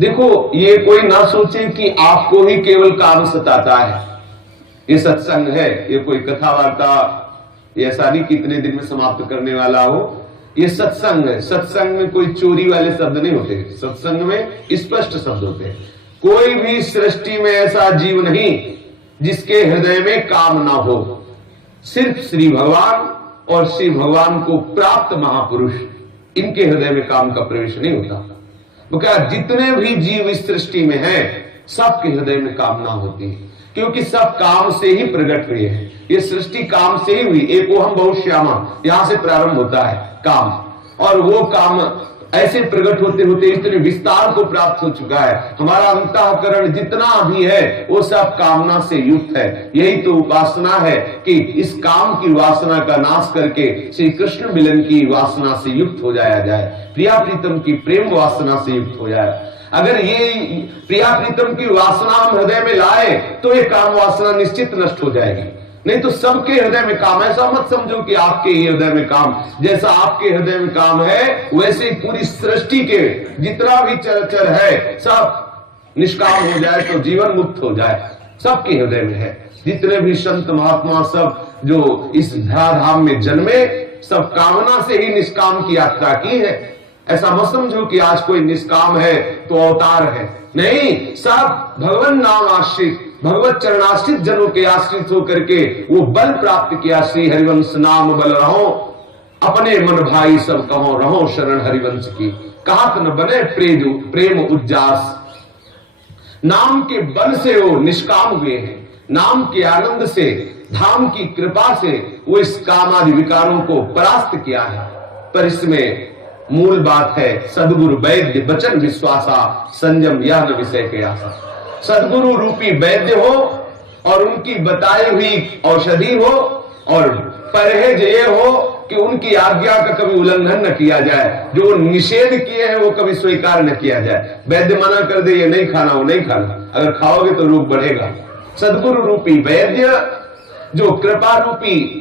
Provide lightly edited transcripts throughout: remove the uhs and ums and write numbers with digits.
देखो, ये कोई ना सोचे कि आपको ही केवल काम सताता है, ये सत्संग है, ये कोई कथा वार्ता, ये ऐसा नहीं कि इतने दिन में समाप्त करने वाला हो। ये सत्संग है। सत्संग में कोई चोरी वाले शब्द नहीं होते, सत्संग में स्पष्ट शब्द होते हैं। कोई भी सृष्टि में ऐसा जीव नहीं जिसके हृदय में काम ना हो। सिर्फ श्री भगवान और श्री भगवान को प्राप्त महापुरुष, इनके हृदय में काम का प्रवेश नहीं होता। वो क्या, जितने भी जीव इस सृष्टि में हैं, सबके हृदय में कामना होती है, क्योंकि सब काम से ही प्रकट हुए हैं। ये सृष्टि काम से ही हुई। एक वो हम बहुत श्यामा, यहां से प्रारंभ होता है काम, और वो काम ऐसे प्रकट होते होते इतने विस्तार को प्राप्त हो चुका है। हमारा अंतःकरण जितना भी है वो सब कामना से युक्त है। यही तो उपासना है कि इस काम की वासना का नाश करके श्री कृष्ण मिलन की वासना से युक्त हो जाया जाए, प्रिया प्रीतम की प्रेम वासना से युक्त हो जाए। अगर ये प्रिया प्रीतम की वासना हम हृदय में लाए तो ये काम वासना निश्चित नष्ट हो जाएगी। नहीं तो सबके हृदय में काम, ऐसा मत समझो कि आपके ही हृदय में काम, जैसा आपके हृदय में काम है वैसे ही पूरी सृष्टि के जितना भी चराचर है सब निष्काम हो जाए तो जीवन मुक्त हो जाए, सबके हृदय में है। जितने भी संत महात्मा सब जो इस धाम में जन्मे, सब कामना से ही निष्काम की यात्रा की है। ऐसा मत समझो कि आज कोई निष्काम है तो अवतार है, नहीं, सब भगवान नाम आश्रित, भगवत चरणाश्रित जनों के आश्रित होकर के वो बल प्राप्त किया। श्री हरिवंश नाम बल रहो, अपने मन भाई सब कहो, रहो शरण हरिवंश की, कहत न बने प्रेम उज्जास। नाम के बल से वो निष्काम हुए हैं, नाम के आनंद से, धाम की कृपा से वो इस कामादि विकारों को परास्त किया है। पर इसमें मूल बात है सदगुरु वैद्य वचन विश्वासा, संयम यह न विषय के आशा। सदगुरु रूपी वैद्य हो और उनकी बताई हुई औषधि हो, और परहेज ये हो कि उनकी आज्ञा का कभी उल्लंघन न किया जाए, जो निषेध किए हैं वो कभी स्वीकार न किया जाए। वैद्य मना कर दे ये नहीं खाना, वो नहीं खाना, अगर खाओगे तो रोग बढ़ेगा। सदगुरु रूपी वैद्य जो कृपा रूपी,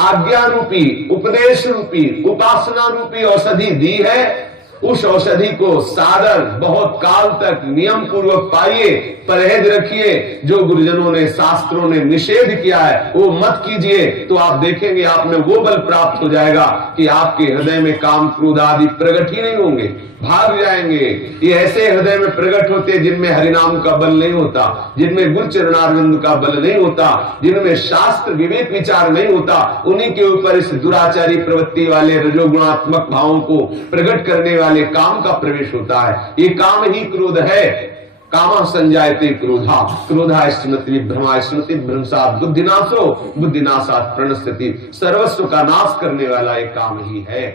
आज्ञा रूपी, उपदेश रूपी, उपासना रूपी औषधि दी है, उस औषधि को सादर बहुत काल तक नियम पूर्वक पाइए, परहेज रखिए। जो गुरुजनों ने, शास्त्रों ने निषेध किया है वो मत कीजिए, तो आप देखेंगे आप में वो बल प्राप्त हो जाएगा कि आपके हृदय में काम क्रोध आदि प्रकट ही नहीं होंगे, भाग जाएंगे। ये ऐसे हृदय में प्रकट होते जिनमें हरिनाम का बल नहीं होता, जिनमें गुरु चरणारविंद का बल नहीं होता, जिनमें शास्त्र विवेक विचार नहीं होता, उन्हीं के ऊपर इस दुराचारी प्रवृत्ति वाले रजोगुणात्मक भावों को प्रकट करने वाले काम का प्रवेश होता है। ये काम ही क्रोध है। कामा संजायते क्रोधा, क्रोधा स्मृति विभ्रमा, स्मृति भ्रंशात् बुद्धिनाशो, बुद्धिनाशात् प्रणश्यति। सर्वस्व का नाश करने वाला एक काम ही है।